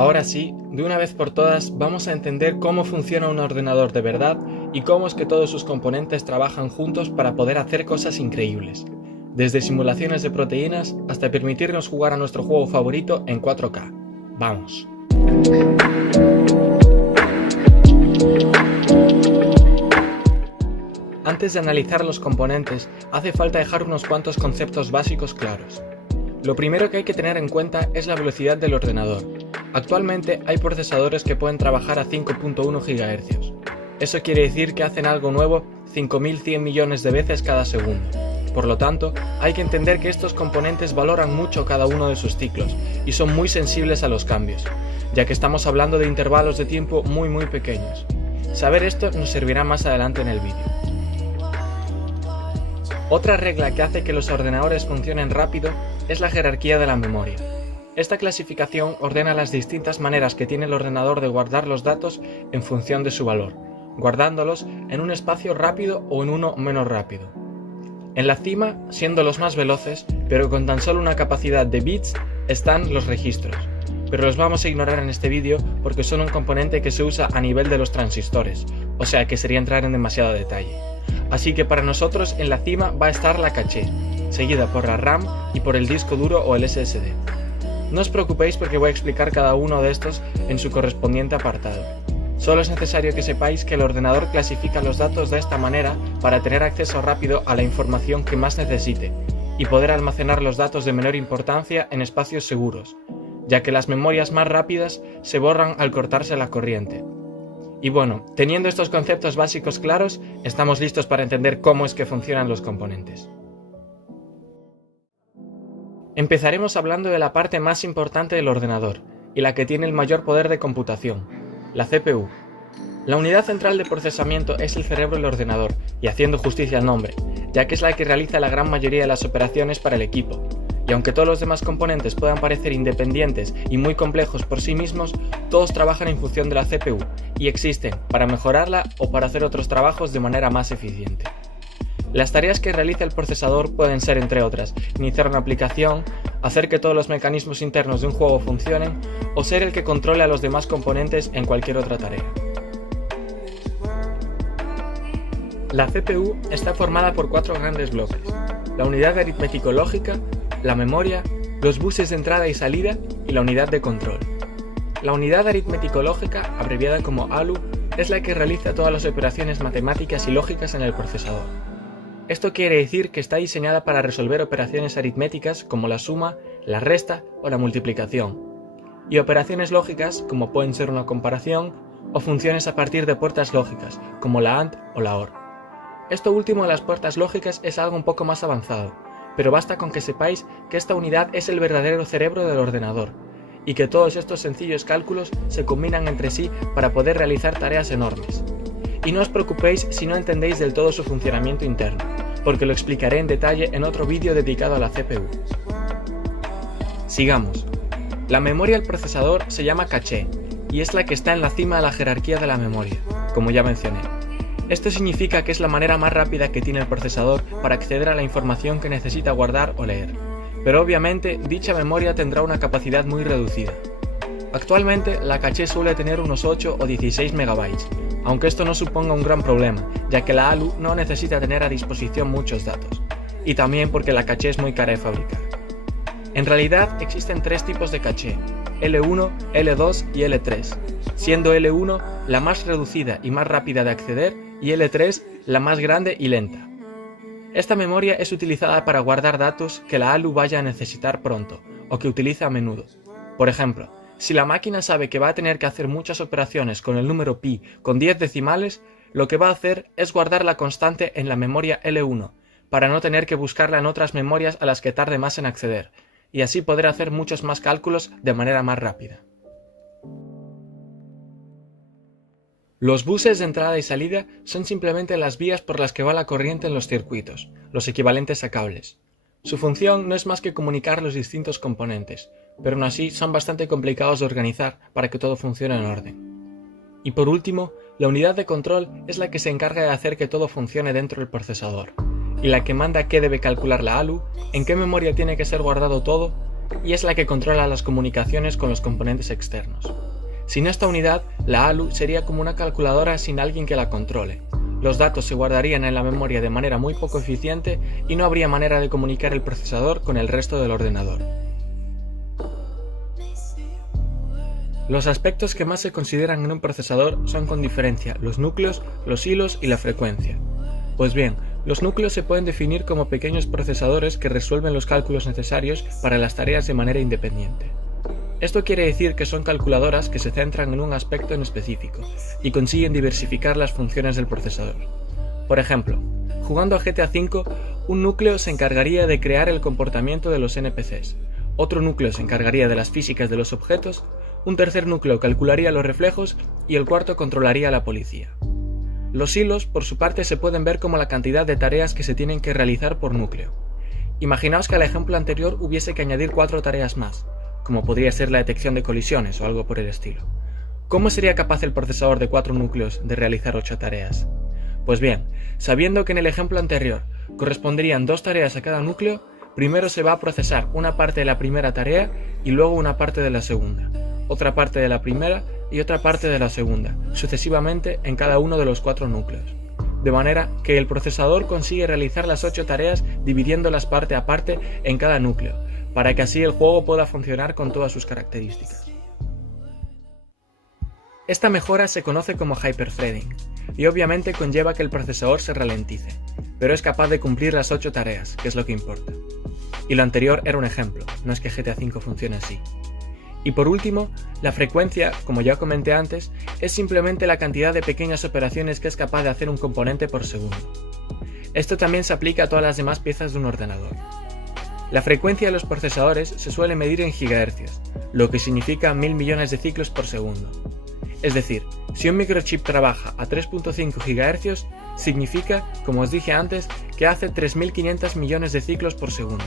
Ahora sí, de una vez por todas, vamos a entender cómo funciona un ordenador de verdad y cómo es que todos sus componentes trabajan juntos para poder hacer cosas increíbles. Desde simulaciones de proteínas hasta permitirnos jugar a nuestro juego favorito en 4K. ¡Vamos! Antes de analizar los componentes, hace falta dejar unos cuantos conceptos básicos claros. Lo primero que hay que tener en cuenta es la velocidad del ordenador. Actualmente hay procesadores que pueden trabajar a 5.1 GHz. Eso quiere decir que hacen algo nuevo 5100 millones de veces cada segundo. Por lo tanto, hay que entender que estos componentes valoran mucho cada uno de sus ciclos y son muy sensibles a los cambios, ya que estamos hablando de intervalos de tiempo muy pequeños. Saber esto nos servirá más adelante en el vídeo. Otra regla que hace que los ordenadores funcionen rápido es la jerarquía de la memoria. Esta clasificación ordena las distintas maneras que tiene el ordenador de guardar los datos en función de su valor, guardándolos en un espacio rápido o en uno menos rápido. En la cima, siendo los más veloces, pero con tan solo una capacidad de bits, están los registros, pero los vamos a ignorar en este vídeo porque son un componente que se usa a nivel de los transistores, o sea que sería entrar en demasiado detalle. Así que para nosotros en la cima va a estar la caché, seguida por la RAM y por el disco duro o el SSD. No os preocupéis porque voy a explicar cada uno de estos en su correspondiente apartado. Solo es necesario que sepáis que el ordenador clasifica los datos de esta manera para tener acceso rápido a la información que más necesite y poder almacenar los datos de menor importancia en espacios seguros, ya que las memorias más rápidas se borran al cortarse la corriente. Y bueno, teniendo estos conceptos básicos claros, estamos listos para entender cómo es que funcionan los componentes. Empezaremos hablando de la parte más importante del ordenador, y la que tiene el mayor poder de computación, la CPU. La unidad central de procesamiento es el cerebro del ordenador, y haciendo justicia al nombre, ya que es la que realiza la gran mayoría de las operaciones para el equipo. Y aunque todos los demás componentes puedan parecer independientes y muy complejos por sí mismos, todos trabajan en función de la CPU y existen para mejorarla o para hacer otros trabajos de manera más eficiente. Las tareas que realiza el procesador pueden ser, entre otras, iniciar una aplicación, hacer que todos los mecanismos internos de un juego funcionen o ser el que controle a los demás componentes en cualquier otra tarea. La CPU está formada por 4 grandes bloques: la unidad aritmético-lógica, la memoria, los buses de entrada y salida y la unidad de control. La unidad aritmético-lógica, abreviada como ALU, es la que realiza todas las operaciones matemáticas y lógicas en el procesador. Esto quiere decir que está diseñada para resolver operaciones aritméticas como la suma, la resta o la multiplicación, y operaciones lógicas como pueden ser una comparación o funciones a partir de puertas lógicas como la AND o la OR. Esto último de las puertas lógicas es algo un poco más avanzado, pero basta con que sepáis que esta unidad es el verdadero cerebro del ordenador, y que todos estos sencillos cálculos se combinan entre sí para poder realizar tareas enormes. Y no os preocupéis si no entendéis del todo su funcionamiento interno, porque lo explicaré en detalle en otro vídeo dedicado a la CPU. Sigamos. La memoria del procesador se llama caché, y es la que está en la cima de la jerarquía de la memoria, como ya mencioné. Esto significa que es la manera más rápida que tiene el procesador para acceder a la información que necesita guardar o leer, pero obviamente dicha memoria tendrá una capacidad muy reducida. Actualmente la caché suele tener unos 8 o 16 MB, aunque esto no suponga un gran problema, ya que la ALU no necesita tener a disposición muchos datos, y también porque la caché es muy cara de fabricar. En realidad existen 3 tipos de caché: L1, L2 y L3, siendo L1 la más reducida y más rápida de acceder y L3 la más grande y lenta. Esta memoria es utilizada para guardar datos que la ALU vaya a necesitar pronto o que utiliza a menudo. Por ejemplo, si la máquina sabe que va a tener que hacer muchas operaciones con el número pi con 10 decimales, lo que va a hacer es guardar la constante en la memoria L1 para no tener que buscarla en otras memorias a las que tarde más en acceder, y así poder hacer muchos más cálculos de manera más rápida. Los buses de entrada y salida son simplemente las vías por las que va la corriente en los circuitos, los equivalentes a cables. Su función no es más que comunicar los distintos componentes, pero aún así son bastante complicados de organizar para que todo funcione en orden. Y por último, la unidad de control es la que se encarga de hacer que todo funcione dentro del procesador, y la que manda qué debe calcular la ALU, en qué memoria tiene que ser guardado todo, y es la que controla las comunicaciones con los componentes externos. Sin esta unidad, la ALU sería como una calculadora sin alguien que la controle. Los datos se guardarían en la memoria de manera muy poco eficiente y no habría manera de comunicar el procesador con el resto del ordenador. Los aspectos que más se consideran en un procesador son con diferencia los núcleos, los hilos y la frecuencia. Pues bien, los núcleos se pueden definir como pequeños procesadores que resuelven los cálculos necesarios para las tareas de manera independiente. Esto quiere decir que son calculadoras que se centran en un aspecto en específico y consiguen diversificar las funciones del procesador. Por ejemplo, jugando a GTA V, un núcleo se encargaría de crear el comportamiento de los NPCs, otro núcleo se encargaría de las físicas de los objetos, un tercer núcleo calcularía los reflejos y el cuarto controlaría a la policía. Los hilos, por su parte, se pueden ver como la cantidad de tareas que se tienen que realizar por núcleo. Imaginaos que al ejemplo anterior hubiese que añadir 4 tareas más, como podría ser la detección de colisiones o algo por el estilo. ¿Cómo sería capaz el procesador de 4 núcleos de realizar 8 tareas? Pues bien, sabiendo que en el ejemplo anterior corresponderían 2 tareas a cada núcleo, primero se va a procesar una parte de la primera tarea y luego una parte de la segunda, otra parte de la primera y otra parte de la segunda, sucesivamente en cada uno de los 4 núcleos. De manera que el procesador consigue realizar las 8 tareas dividiéndolas parte a parte en cada núcleo, para que así el juego pueda funcionar con todas sus características. Esta mejora se conoce como hyperthreading, y obviamente conlleva que el procesador se ralentice, pero es capaz de cumplir las 8 tareas, que es lo que importa. Y lo anterior era un ejemplo, no es que GTA V funcione así. Y por último, la frecuencia, como ya comenté antes, es simplemente la cantidad de pequeñas operaciones que es capaz de hacer un componente por segundo. Esto también se aplica a todas las demás piezas de un ordenador. La frecuencia de los procesadores se suele medir en gigahercios, lo que significa 1000 millones de ciclos por segundo. Es decir, si un microchip trabaja a 3.5 GHz, significa, como os dije antes, que hace 3500 millones de ciclos por segundo.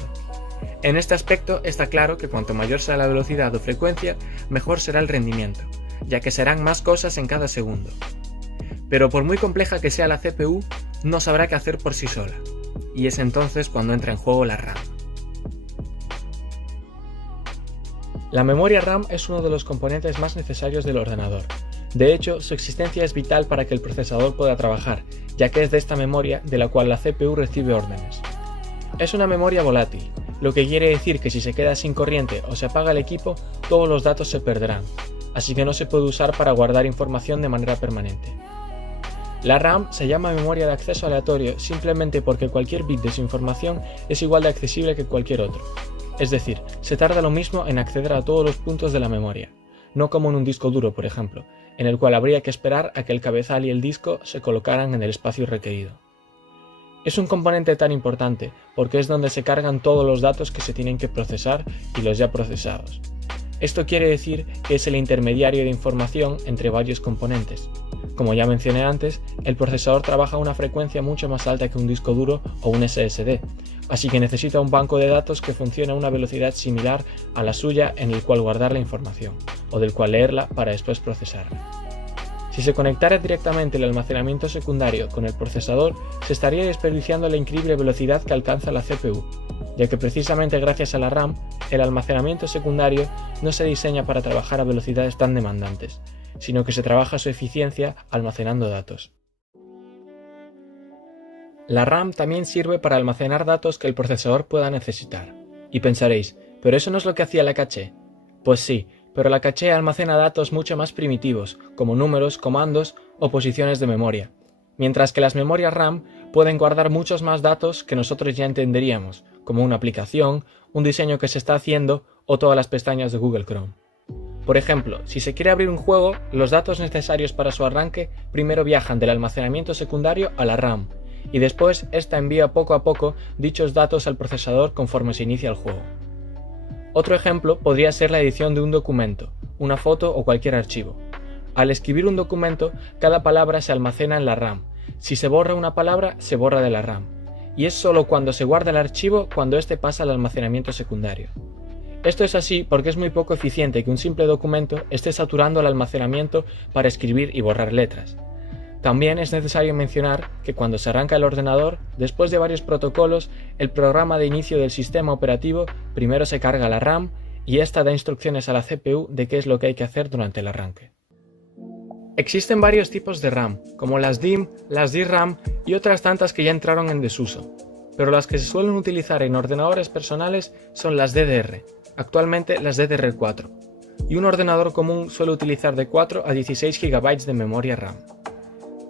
En este aspecto está claro que cuanto mayor sea la velocidad o frecuencia, mejor será el rendimiento, ya que serán más cosas en cada segundo. Pero por muy compleja que sea la CPU, no sabrá qué hacer por sí sola, y es entonces cuando entra en juego la RAM. La memoria RAM es uno de los componentes más necesarios del ordenador. De hecho, su existencia es vital para que el procesador pueda trabajar, ya que es de esta memoria de la cual la CPU recibe órdenes. Es una memoria volátil, lo que quiere decir que si se queda sin corriente o se apaga el equipo, todos los datos se perderán, así que no se puede usar para guardar información de manera permanente. La RAM se llama memoria de acceso aleatorio simplemente porque cualquier bit de su información es igual de accesible que cualquier otro. Es decir, se tarda lo mismo en acceder a todos los puntos de la memoria, no como en un disco duro, por ejemplo, en el cual habría que esperar a que el cabezal y el disco se colocaran en el espacio requerido. Es un componente tan importante porque es donde se cargan todos los datos que se tienen que procesar y los ya procesados. Esto quiere decir que es el intermediario de información entre varios componentes. Como ya mencioné antes, el procesador trabaja a una frecuencia mucho más alta que un disco duro o un SSD, así que necesita un banco de datos que funcione a una velocidad similar a la suya en el cual guardar la información, o del cual leerla para después procesarla. Si se conectara directamente el almacenamiento secundario con el procesador, se estaría desperdiciando la increíble velocidad que alcanza la CPU, ya que precisamente gracias a la RAM, el almacenamiento secundario no se diseña para trabajar a velocidades tan demandantes, sino que se trabaja su eficiencia almacenando datos. La RAM también sirve para almacenar datos que el procesador pueda necesitar. Y pensaréis, ¿pero eso no es lo que hacía la caché? Pues sí, pero la caché almacena datos mucho más primitivos, como números, comandos o posiciones de memoria, mientras que las memorias RAM pueden guardar muchos más datos que nosotros ya entenderíamos, como una aplicación, un diseño que se está haciendo o todas las pestañas de Google Chrome. Por ejemplo, si se quiere abrir un juego, los datos necesarios para su arranque primero viajan del almacenamiento secundario a la RAM, y después ésta envía poco a poco dichos datos al procesador conforme se inicia el juego. Otro ejemplo podría ser la edición de un documento, una foto o cualquier archivo. Al escribir un documento, cada palabra se almacena en la RAM. Si se borra una palabra, se borra de la RAM. Y es solo cuando se guarda el archivo cuando éste pasa al almacenamiento secundario. Esto es así porque es muy poco eficiente que un simple documento esté saturando el almacenamiento para escribir y borrar letras. También es necesario mencionar que cuando se arranca el ordenador, después de varios protocolos, el programa de inicio del sistema operativo primero se carga la RAM y esta da instrucciones a la CPU de qué es lo que hay que hacer durante el arranque. Existen varios tipos de RAM, como las DIMM, las DRAM y otras tantas que ya entraron en desuso, pero las que se suelen utilizar en ordenadores personales son las DDR, actualmente las DDR4, y un ordenador común suele utilizar de 4 a 16 GB de memoria RAM.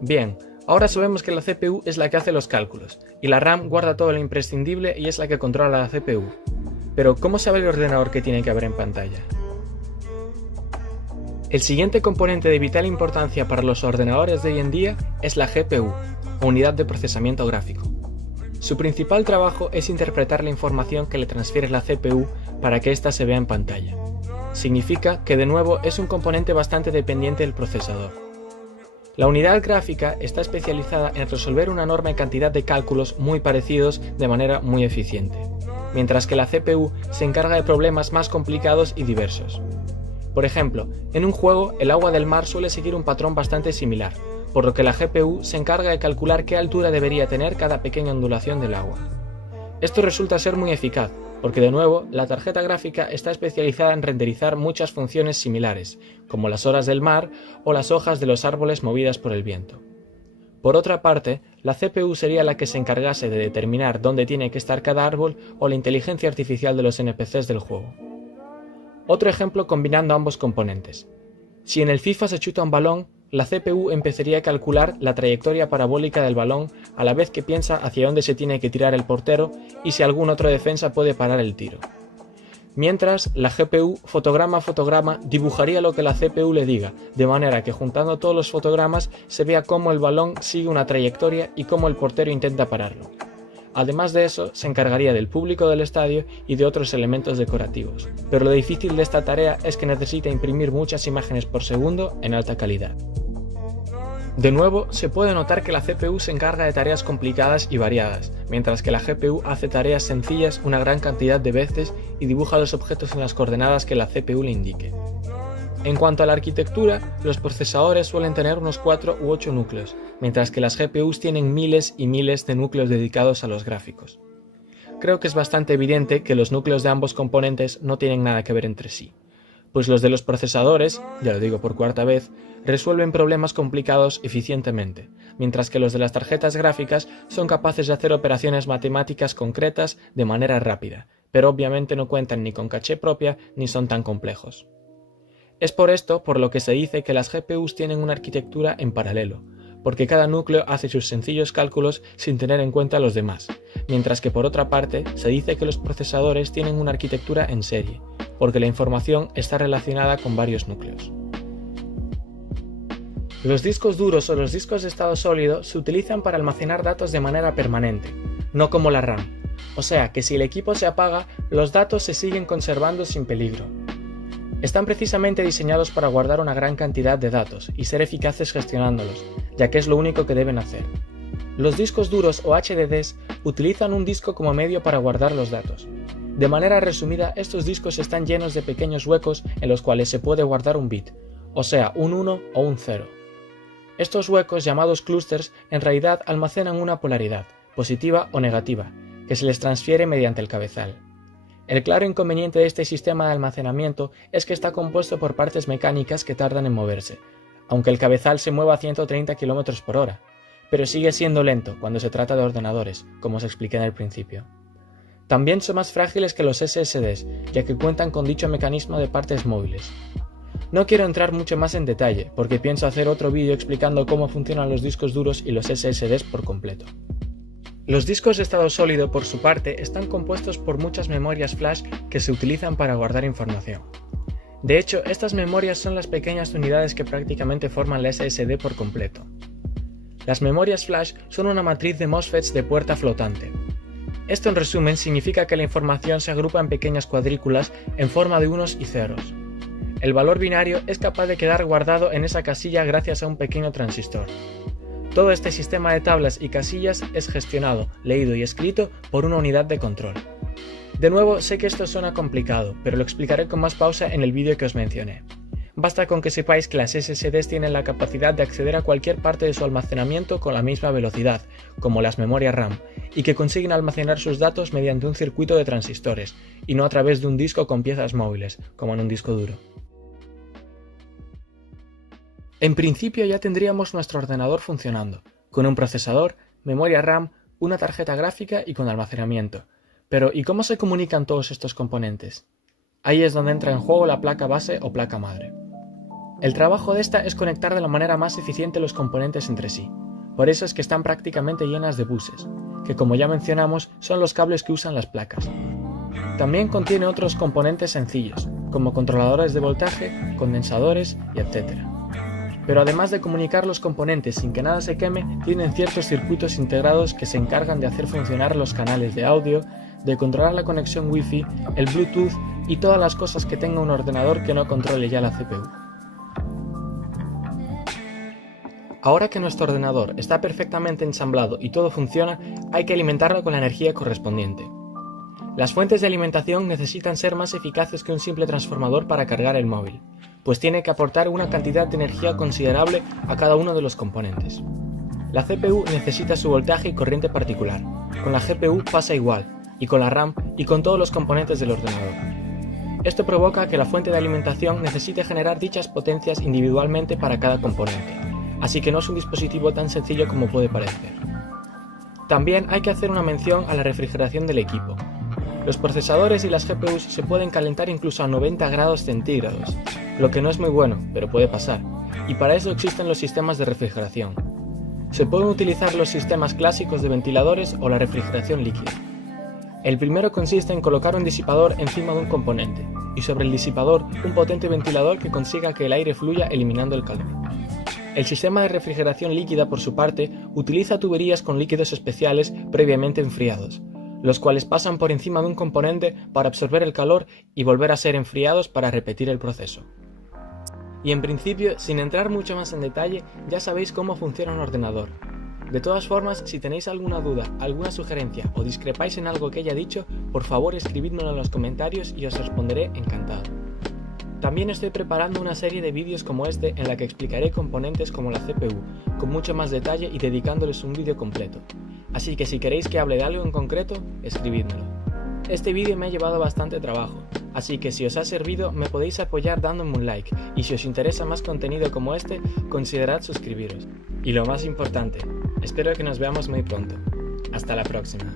Bien, ahora sabemos que la CPU es la que hace los cálculos, y la RAM guarda todo lo imprescindible y es la que controla la CPU. Pero, ¿cómo sabe el ordenador qué tiene que haber en pantalla? El siguiente componente de vital importancia para los ordenadores de hoy en día es la GPU, o unidad de procesamiento gráfico. Su principal trabajo es interpretar la información que le transfiere la CPU para que ésta se vea en pantalla. Significa que de nuevo es un componente bastante dependiente del procesador. La unidad gráfica está especializada en resolver una enorme cantidad de cálculos muy parecidos de manera muy eficiente, mientras que la CPU se encarga de problemas más complicados y diversos. Por ejemplo, en un juego el agua del mar suele seguir un patrón bastante similar, por lo que la GPU se encarga de calcular qué altura debería tener cada pequeña ondulación del agua. Esto resulta ser muy eficaz, porque de nuevo la tarjeta gráfica está especializada en renderizar muchas funciones similares, como las olas del mar o las hojas de los árboles movidas por el viento. Por otra parte, la CPU sería la que se encargase de determinar dónde tiene que estar cada árbol o la inteligencia artificial de los NPCs del juego. Otro ejemplo combinando ambos componentes. Si en el FIFA se chuta un balón, la CPU empezaría a calcular la trayectoria parabólica del balón a la vez que piensa hacia dónde se tiene que tirar el portero y si algún otro defensa puede parar el tiro. Mientras, la GPU, fotograma a fotograma, dibujaría lo que la CPU le diga, de manera que juntando todos los fotogramas se vea cómo el balón sigue una trayectoria y cómo el portero intenta pararlo. Además de eso, se encargaría del público del estadio y de otros elementos decorativos, pero lo difícil de esta tarea es que necesita imprimir muchas imágenes por segundo en alta calidad. De nuevo, se puede notar que la CPU se encarga de tareas complicadas y variadas, mientras que la GPU hace tareas sencillas una gran cantidad de veces y dibuja los objetos en las coordenadas que la CPU le indique. En cuanto a la arquitectura, los procesadores suelen tener unos 4 u 8 núcleos, mientras que las GPUs tienen miles y miles de núcleos dedicados a los gráficos. Creo que es bastante evidente que los núcleos de ambos componentes no tienen nada que ver entre sí, pues los de los procesadores, ya lo digo por cuarta vez, resuelven problemas complicados eficientemente, mientras que los de las tarjetas gráficas son capaces de hacer operaciones matemáticas concretas de manera rápida, pero obviamente no cuentan ni con caché propia ni son tan complejos. Es por esto por lo que se dice que las GPUs tienen una arquitectura en paralelo, porque cada núcleo hace sus sencillos cálculos sin tener en cuenta los demás, mientras que por otra parte se dice que los procesadores tienen una arquitectura en serie, porque la información está relacionada con varios núcleos. Los discos duros o los discos de estado sólido se utilizan para almacenar datos de manera permanente, no como la RAM, o sea que si el equipo se apaga, los datos se siguen conservando sin peligro. Están precisamente diseñados para guardar una gran cantidad de datos y ser eficaces gestionándolos, ya que es lo único que deben hacer. Los discos duros o HDDs utilizan un disco como medio para guardar los datos. De manera resumida, estos discos están llenos de pequeños huecos en los cuales se puede guardar un bit, o sea, un 1 o un 0. Estos huecos, llamados clústeres, en realidad almacenan una polaridad, positiva o negativa, que se les transfiere mediante el cabezal. El claro inconveniente de este sistema de almacenamiento es que está compuesto por partes mecánicas que tardan en moverse, aunque el cabezal se mueva a 130 km por hora, pero sigue siendo lento cuando se trata de ordenadores, como os expliqué en el principio. También son más frágiles que los SSDs, ya que cuentan con dicho mecanismo de partes móviles. No quiero entrar mucho más en detalle, porque pienso hacer otro vídeo explicando cómo funcionan los discos duros y los SSDs por completo. Los discos de estado sólido, por su parte, están compuestos por muchas memorias flash que se utilizan para guardar información. De hecho, estas memorias son las pequeñas unidades que prácticamente forman la SSD por completo. Las memorias flash son una matriz de MOSFETs de puerta flotante. Esto en resumen significa que la información se agrupa en pequeñas cuadrículas en forma de unos y ceros. El valor binario es capaz de quedar guardado en esa casilla gracias a un pequeño transistor. Todo este sistema de tablas y casillas es gestionado, leído y escrito por una unidad de control. De nuevo, sé que esto suena complicado, pero lo explicaré con más pausa en el vídeo que os mencioné. basta con que sepáis que las SSDs tienen la capacidad de acceder a cualquier parte de su almacenamiento con la misma velocidad, como las memorias RAM, y que consiguen almacenar sus datos mediante un circuito de transistores, y no a través de un disco con piezas móviles, como en un disco duro. En principio ya tendríamos nuestro ordenador funcionando, con un procesador, memoria RAM, una tarjeta gráfica y con almacenamiento. Pero ¿y cómo se comunican todos estos componentes? Ahí es donde entra en juego la placa base o placa madre. El trabajo de esta es conectar de la manera más eficiente los componentes entre sí. Por eso es que están prácticamente llenas de buses, que como ya mencionamos son los cables que usan las placas. También contiene otros componentes sencillos, como controladores de voltaje, condensadores y etc. Pero además de comunicar los componentes sin que nada se queme, tienen ciertos circuitos integrados que se encargan de hacer funcionar los canales de audio, de controlar la conexión Wi-Fi, el Bluetooth y todas las cosas que tenga un ordenador que no controle ya la CPU. Ahora que nuestro ordenador está perfectamente ensamblado y todo funciona, hay que alimentarlo con la energía correspondiente. Las fuentes de alimentación necesitan ser más eficaces que un simple transformador para cargar el móvil, pues tiene que aportar una cantidad de energía considerable a cada uno de los componentes. La CPU necesita su voltaje y corriente particular, con la GPU pasa igual, y con la RAM y con todos los componentes del ordenador. Esto provoca que la fuente de alimentación necesite generar dichas potencias individualmente para cada componente, así que no es un dispositivo tan sencillo como puede parecer. También hay que hacer una mención a la refrigeración del equipo. Los procesadores y las GPUs se pueden calentar incluso a 90 grados centígrados, lo que no es muy bueno, pero puede pasar, y para eso existen los sistemas de refrigeración. Se pueden utilizar los sistemas clásicos de ventiladores o la refrigeración líquida. El primero consiste en colocar un disipador encima de un componente, y sobre el disipador un potente ventilador que consiga que el aire fluya eliminando el calor. El sistema de refrigeración líquida, por su parte, utiliza tuberías con líquidos especiales previamente enfriados, los cuales pasan por encima de un componente para absorber el calor y volver a ser enfriados para repetir el proceso. Y en principio, sin entrar mucho más en detalle, ya sabéis cómo funciona un ordenador. De todas formas, si tenéis alguna duda, alguna sugerencia o discrepáis en algo que haya dicho, por favor escribidmelo en los comentarios y os responderé encantado. También estoy preparando una serie de vídeos como este en la que explicaré componentes como la CPU, con mucho más detalle y dedicándoles un vídeo completo. Así que si queréis que hable de algo en concreto, escribidmelo. Este vídeo me ha llevado bastante trabajo, así que si os ha servido me podéis apoyar dándome un like y si os interesa más contenido como este, considerad suscribiros. Y lo más importante, espero que nos veamos muy pronto. Hasta la próxima.